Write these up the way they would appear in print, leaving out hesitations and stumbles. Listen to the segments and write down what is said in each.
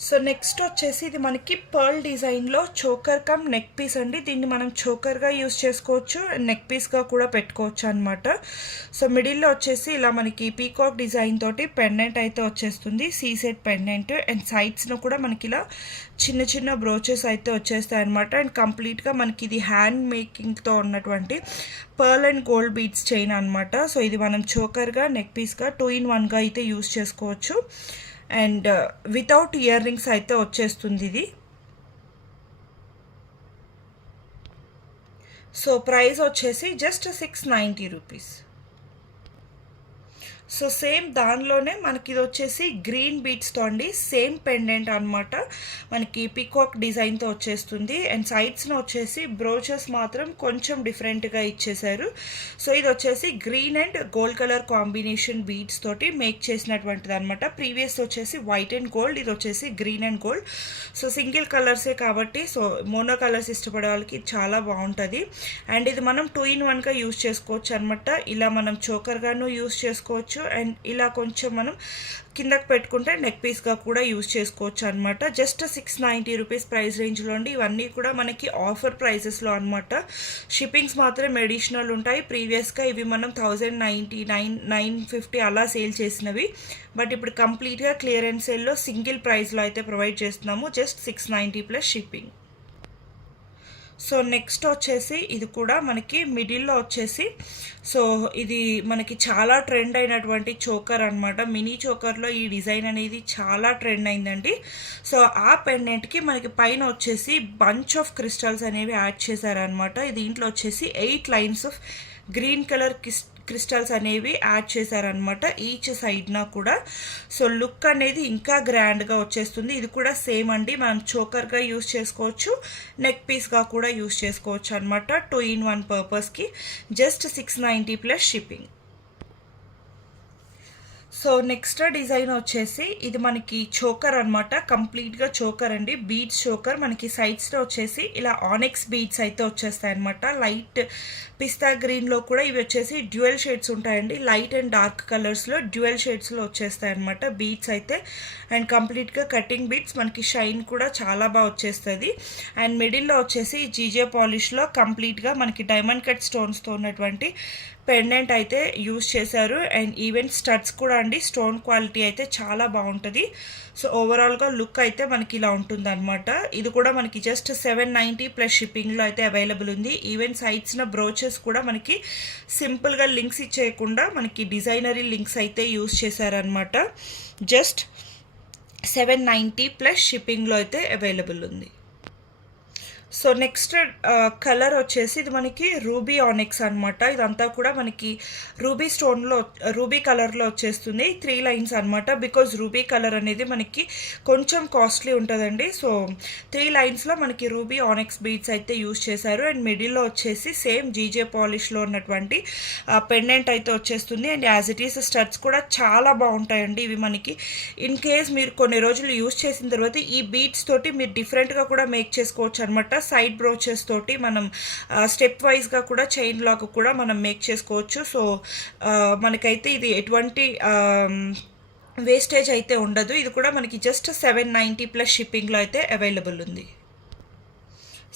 So next వచ్చేసి ఇది మనకి పర్ల్ డిజైన్లో చోకర్ కమ్ నెక్ పీస్ అండి. దీన్ని మనం చోకర్గా యూస్ చేసుకోవచ్చు, నెక్ పీస్గా కూడా పెట్టుకోవచ్చు అనమాట. సో మిడిల్లో వచ్చేసి ఇలా మనకి పీకాక్ డిజైన్ తోటి పెండెంట్ అయితే వచ్చేస్తుంది, సీసెట్ పెండెంట్. అండ్ సైడ్స్ను కూడా మనకి ఇలా చిన్న చిన్న బ్రోచెస్ అయితే వచ్చేస్తాయి అనమాట. అండ్ కంప్లీట్గా మనకి ఇది హ్యాండ్ మేకింగ్తో ఉన్నటువంటి pearl and gold beads chain అనమాట. సో ఇది మనం చోకర్గా, నెక్ పీస్గా 2-in-1గా అయితే యూస్ చేసుకోవచ్చు. అండ్ వితౌట్ ఇయర్ రింగ్స్ అయితే వచ్చేస్తుంది ఇది. సో ప్రైస్ వచ్చేసి జస్ట్ 690 రూపీస్. సో సేమ్ దానిలోనే మనకి ఇది వచ్చేసి గ్రీన్ బీట్స్తో అండి, సేమ్ పెండెంట్ అనమాట. మనకి పికాక్ డిజైన్తో వచ్చేస్తుంది. అండ్ సైడ్స్ను వచ్చేసి బ్రోచెస్ మాత్రం కొంచెం డిఫరెంట్గా ఇచ్చేసారు. సో ఇది వచ్చేసి green and gold colour combination beads తోటి మేక్ చేసినటువంటిది అనమాట. ప్రీవియస్ వచ్చేసి వైట్ అండ్ గోల్డ్, ఇది వచ్చేసి green and gold. So single కలర్సే కాబట్టి సో మోనో కలర్స్ ఇష్టపడే వాళ్ళకి చాలా బాగుంటుంది. అండ్ ఇది మనం 2-in-1గా యూస్ చేసుకోవచ్చు అనమాట. ఇలా మనం చోకర్గాను యూస్ చేసుకోవచ్చు, అండ్ ఇలా కొంచెం మనం కిందకి పెట్టుకుంటే నెక్ పీస్గా కూడా యూస్ చేసుకోవచ్చు అనమాట. జస్ట్ 690 రూపీస్ ప్రైస్ రేంజ్లో అండి. ఇవన్నీ కూడా మనకి ఆఫర్ ప్రైసెస్లో అనమాట. షిప్పింగ్స్ మాత్రం అడిషనల్ ఉంటాయి. ప్రీవియస్గా ఇవి మనం 1099, 950 అలా సేల్ చేసినవి. బట్ ఇప్పుడు కంప్లీట్గా క్లియరెన్స్ సేల్లో సింగిల్ ప్రైస్లో అయితే ప్రొవైడ్ చేస్తున్నాము, just 690 plus shipping. So next వచ్చేసి ఇది కూడా మనకి మిడిల్లో వచ్చేసి, సో ఇది మనకి చాలా ట్రెండ్ అయినటువంటి చోకర్ అనమాట. మినీ చోకర్లో ఈ డిజైన్ అనేది చాలా ట్రెండ్ అయిందండి. సో ఆ పెండెంట్కి మనకి పైన వచ్చేసి బంచ్ ఆఫ్ క్రిస్టల్స్ అనేవి యాడ్ చేశారనమాట. దీంట్లో వచ్చేసి 8 lines of green colour crystals అనేవి యాడ్ చేశారనమాట ఈచ్ సైడ్న కూడా. సో లుక్ అనేది ఇంకా గ్రాండ్గా వచ్చేస్తుంది. ఇది కూడా సేమ్ అండి, మనం చోకర్గా యూస్ చేసుకోవచ్చు, నెక్ పీస్గా కూడా యూస్ చేసుకోవచ్చు అనమాట. 2-in-1 పర్పస్కి just 690 plus shipping. So next design వచ్చేసి ఇది మనకి చోకర్ అనమాట, కంప్లీట్గా చోకర్ అండి, బీడ్స్ చోకర్. మనకి సైడ్స్లో వచ్చేసి ఇలా ఆనెక్స్ బీడ్స్ అయితే వచ్చేస్తాయి అనమాట. లైట్ పిస్తా గ్రీన్లో కూడా ఇవి వచ్చేసి డ్యూయల్ షేడ్స్ ఉంటాయండి, లైట్ అండ్ డార్క్ కలర్స్లో డ్యూయల్ షేడ్స్లో వచ్చేస్తాయి అనమాట బీడ్స్ అయితే. అండ్ కంప్లీట్గా కటింగ్ బీడ్స్, మనకి షైన్ కూడా చాలా బాగా వచ్చేస్తుంది. అండ్ మిడిల్లో వచ్చేసి జీజే పాలిష్లో కంప్లీట్గా మనకి డైమండ్ కట్ స్టోన్స్తో ఉన్నటువంటి పెండెంట్ అయితే యూస్ చేశారు. అండ్ ఈవెన్ స్టడ్స్ కూడా అండి, స్టోన్ క్వాలిటీ అయితే చాలా బాగుంటుంది. సో ఓవరాల్గా లుక్ అయితే మనకి ఇలా ఉంటుంది అనమాట. ఇది కూడా మనకి జస్ట్ 790 ప్లస్ షిప్పింగ్లో అయితే అవైలబుల్ ఉంది. ఈవెన్ సైడ్స్న బ్రోచెస్ కూడా మనకి సింపుల్గా లింక్స్ ఇచ్చేయకుండా మనకి డిజైనరీ లింక్స్ అయితే యూస్ చేశారనమాట. జస్ట్ 790 ప్లస్ షిప్పింగ్లో అయితే అవైలబుల్ ఉంది. సో నెక్స్ట్ కలర్ వచ్చేసి ఇది మనకి రూబీ ఆనెక్స్ అనమాట. ఇదంతా కూడా మనకి రూబీ స్టోన్లో, రూబీ కలర్లో వచ్చేస్తుంది. 3 లైన్స్ అనమాట. బికాజ్ రూబీ కలర్ అనేది మనకి కొంచెం కాస్ట్లీ ఉంటుందండి. సో 3 లైన్స్లో మనకి రూబీ ఆనెక్స్ బీడ్స్ అయితే యూస్ చేశారు. అండ్ మిడిల్లో వచ్చేసి సేమ్ జీజే పాలిష్లో ఉన్నటువంటి పెండెంట్ అయితే వచ్చేస్తుంది. And as it is studs కూడా చాలా బాగుంటాయండి. ఇవి మనకి ఇన్ కేస్ మీరు కొన్ని రోజులు యూస్ చేసిన తర్వాత ఈ బీడ్స్ తోటి మీరు డిఫరెంట్గా కూడా మేక్ చేసుకోవచ్చు అనమాట. సైడ్ బ్రోచెస్ తోటి మనం స్టెప్ వైజ్గా కూడా చైన్ లాగా కూడా మనం మేక్ చేసుకోవచ్చు. సో మనకైతే ఇది ఎటువంటి వేస్టేజ్ అయితే ఉండదు. ఇది కూడా మనకి జస్ట్ 790 ప్లస్ షిప్పింగ్లో అయితే అవైలబుల్ ఉంది.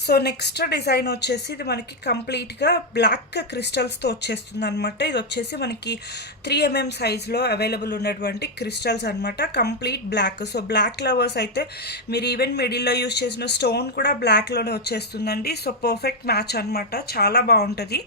సో నెక్స్ట్ డిజైన్ వచ్చేసి ఇది మనకి కంప్లీట్గా బ్లాక్ క్రిస్టల్స్తో వచ్చేస్తుంది అనమాట. ఇది వచ్చేసి మనకి 3mm సైజ్లో అవైలబుల్ ఉన్నటువంటి క్రిస్టల్స్ అనమాట, complete black. So black lovers అయితే మీరు ఈవెన్ మిడిల్లో యూస్ చేసిన స్టోన్ కూడా బ్లాక్లోనే వచ్చేస్తుందండి. సో పర్ఫెక్ట్ మ్యాచ్ అనమాట, చాలా బాగుంటుంది.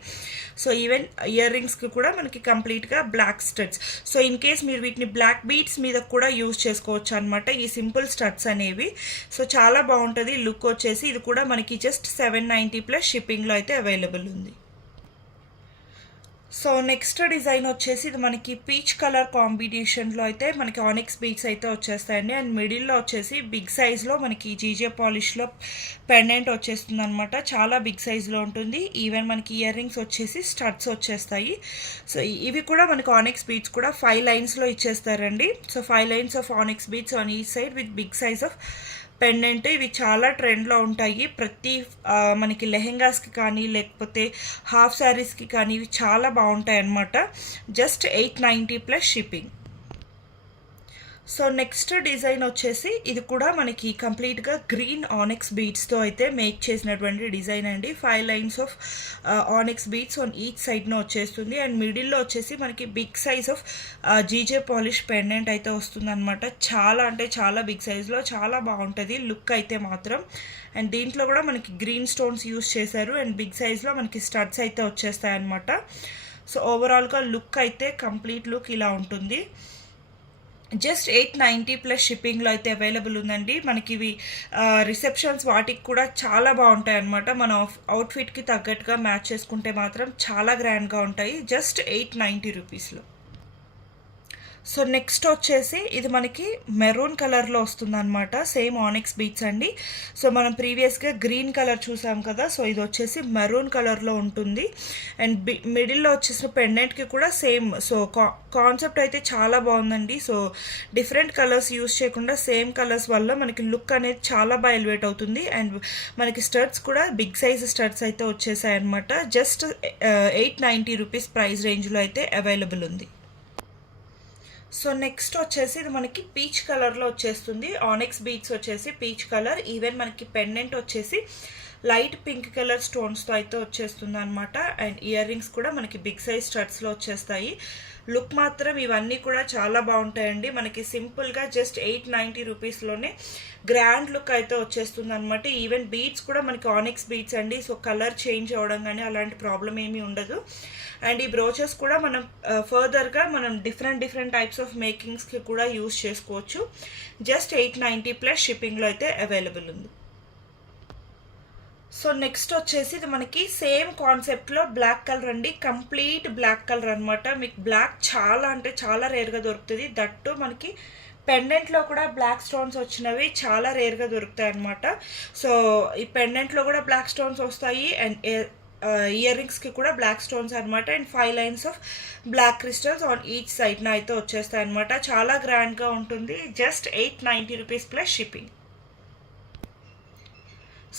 సో ఈవెన్ ఇయర్ రింగ్స్కి కూడా మనకి కంప్లీట్గా black studs. So in case మీరు వీటిని బ్లాక్ బీడ్స్ మీద కూడా యూస్ చేసుకోవచ్చు అనమాట, ఈ సింపుల్ స్టడ్స్ అనేవి. సో చాలా బాగుంటుంది లుక్ వచ్చేసి. ఇది కూడా మనకి జస్ట్ 790 ప్లస్ షిప్పింగ్లో అయితే అవైలబుల్ ఉంది. సో నెక్స్ట్ డిజైన్ వచ్చేసి ఇది మనకి పీచ్ కలర్ కాంబినేషన్లో అయితే మనకి ఆనిక్స్ బీడ్స్ అయితే వచ్చేస్తాయండి. అండ్ మిడిల్లో వచ్చేసి బిగ్ సైజ్లో మనకి జీజే పాలిష్లో పెండెంట్ వచ్చేస్తుంది అనమాట, చాలా బిగ్ సైజ్లో ఉంటుంది. ఈవెన్ మనకి ఇయర్ రింగ్స్ వచ్చేసి స్టడ్స్ వచ్చేస్తాయి. సో ఇవి కూడా మనకి ఆనిక్స్ బీడ్స్ కూడా 5 లైన్స్లో ఇచ్చేస్తారండి. So 5 lines of onyx beads on each side with big size of pendant. ఇవి చాలా ట్రెండ్లో ఉంటాయి, ప్రతి మనకి లెహెంగాస్కి కానీ లేకపోతే హాఫ్ శారీస్కి కానీ ఇవి చాలా బాగుంటాయి అన్నమాట. Just 890 plus shipping. So next design వచ్చేసి ఇది కూడా మనకి కంప్లీట్గా గ్రీన్ ఆనెక్స్ బీడ్స్తో అయితే మేక్ చేసినటువంటి డిజైన్ అండి. 5 lines of onyx beads on each సైడ్ను వచ్చేస్తుంది. అండ్ మిడిల్లో వచ్చేసి మనకి big size of GJ polish pendant అయితే వస్తుంది అనమాట. చాలా అంటే చాలా బిగ్ సైజ్లో చాలా బాగుంటుంది లుక్ అయితే మాత్రం. అండ్ దీంట్లో కూడా మనకి గ్రీన్ స్టోన్స్ యూస్ చేశారు. అండ్ బిగ్ సైజ్లో మనకి స్టడ్స్ అయితే వచ్చేస్తాయి అనమాట. సో ఓవరాల్గా లుక్ అయితే కంప్లీట్ లుక్ ఇలా ఉంటుంది. జస్ట్ 890 ప్లస్ షిప్పింగ్లో అయితే అవైలబుల్ ఉందండి. మనకి ఇవి రిసెప్షన్స్ వాటికి కూడా చాలా బాగుంటాయి అనమాట. మన అవుట్ఫిట్కి తగ్గట్టుగా మ్యాచ్ చేసుకుంటే మాత్రం చాలా గ్రాండ్గా ఉంటాయి. జస్ట్ 890 రూపీస్లో. సో నెక్స్ట్ వచ్చేసి ఇది మనకి మెరూన్ కలర్లో వస్తుంది అనమాట. సేమ్ ఆనెక్స్ బీట్స్ అండి. సో మనం ప్రీవియస్గా గ్రీన్ కలర్ చూసాం కదా, సో ఇది వచ్చేసి మెరూన్ కలర్లో ఉంటుంది. అండ్ మిడిల్లో వచ్చేసిన పెండెంట్కి కూడా సేమ్. సో కాన్సెప్ట్ అయితే చాలా బాగుందండి. సో డిఫరెంట్ కలర్స్ యూస్ చేయకుండా సేమ్ కలర్స్ వల్ల మనకి లుక్ అనేది చాలా బాగా ఎలివేట్ అవుతుంది. అండ్ మనకి స్టడ్స్ కూడా బిగ్ సైజ్ స్టడ్స్ అయితే వచ్చేసాయి అనమాట. జస్ట్ 890 రూపీస్ ప్రైస్ రేంజ్లో అయితే అవైలబుల్ ఉంది. సో నెక్స్ట్ వచ్చేసి ఇది మనకి పీచ్ కలర్లో వచ్చేస్తుంది. ఆనెక్స్ బీడ్స్ వచ్చేసి పీచ్ కలర్. ఈవెన్ మనకి పెండెంట్ వచ్చేసి లైట్ పింక్ కలర్ స్టోన్స్తో అయితే వచ్చేస్తుంది అనమాట. అండ్ ఇయర్ రింగ్స్ కూడా మనకి బిగ్ సైజ్ స్టడ్స్లో వచ్చేస్తాయి. లుక్ మాత్రం ఇవన్నీ కూడా చాలా బాగుంటాయండి. మనకి సింపుల్గా జస్ట్ 890 రూపీస్లోనే గ్రాండ్ లుక్ అయితే వచ్చేస్తుంది అనమాట. ఈవెన్ బీడ్స్ కూడా మనకి ఆనెక్స్ బీడ్స్ అండి. సో కలర్ చేంజ్ అవ్వడం కానీ అలాంటి ప్రాబ్లం ఏమీ ఉండదు. అండ్ ఈ బ్రోచెస్ కూడా మనం ఫర్దర్గా మనం డిఫరెంట్ టైప్స్ ఆఫ్ మేకింగ్స్కి కూడా యూస్ చేసుకోవచ్చు. జస్ట్ 890 ప్లస్ షిప్పింగ్లో అయితే అవైలబుల్ ఉంది. సో నెక్స్ట్ వచ్చేసి ఇది మనకి సేమ్ కాన్సెప్ట్లో బ్లాక్ కలర్ అండి. కంప్లీట్ బ్లాక్ కలర్ అనమాట. మీకు బ్లాక్ చాలా అంటే చాలా రేర్గా దొరుకుతుంది. దట్టు మనకి పెండెంట్లో కూడా బ్లాక్ స్టోన్స్ వచ్చినవి చాలా రేర్గా దొరుకుతాయి అనమాట. సో ఈ పెండెంట్లో కూడా బ్లాక్ స్టోన్స్ వస్తాయి. అండ్ ఇయర్ రింగ్స్కి కూడా బ్లాక్ స్టోన్స్ అనమాట. And 5 lines of black crystals on each సైడ్న అయితే వచ్చేస్తాయి అనమాట. చాలా గ్రాండ్గా ఉంటుంది. Just 890 rupees plus shipping.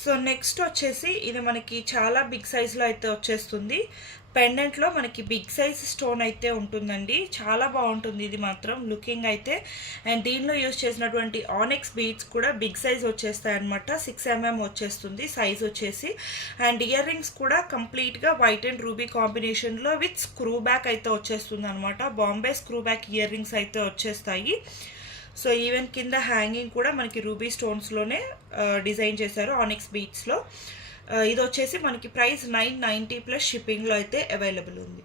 So next వచ్చేసి ఇది మనకి చాలా బిగ్ సైజ్లో అయితే వచ్చేస్తుంది. పెండెంట్లో మనకి బిగ్ సైజ్ స్టోన్ అయితే ఉంటుందండి. చాలా బాగుంటుంది ఇది మాత్రం లుకింగ్ అయితే. అండ్ దీనిలో యూజ్ చేసినటువంటి ఆనెక్స్ బీడ్స్ కూడా బిగ్ సైజ్ వచ్చేస్తాయి అనమాట. 6 mm వచ్చేస్తుంది సైజ్ వచ్చేసి. అండ్ ఇయర్ రింగ్స్ కూడా కంప్లీట్గా వైట్ అండ్ రూబీ కాంబినేషన్లో విత్ స్క్రూ బ్యాక్ అయితే వచ్చేస్తుంది అనమాట. Bombay screw back ear rings అయితే వచ్చేస్తాయి. సో ఈవెన్ కింద హ్యాంగింగ్ కూడా మనకి రూబీ స్టోన్స్లోనే డిజైన్ చేశారు ఆనెక్స్ బీడ్స్లో. ఇది వచ్చేసి మనకి ప్రైస్ 990 ప్లస్ షిప్పింగ్లో అయితే అవైలబుల్ ఉంది.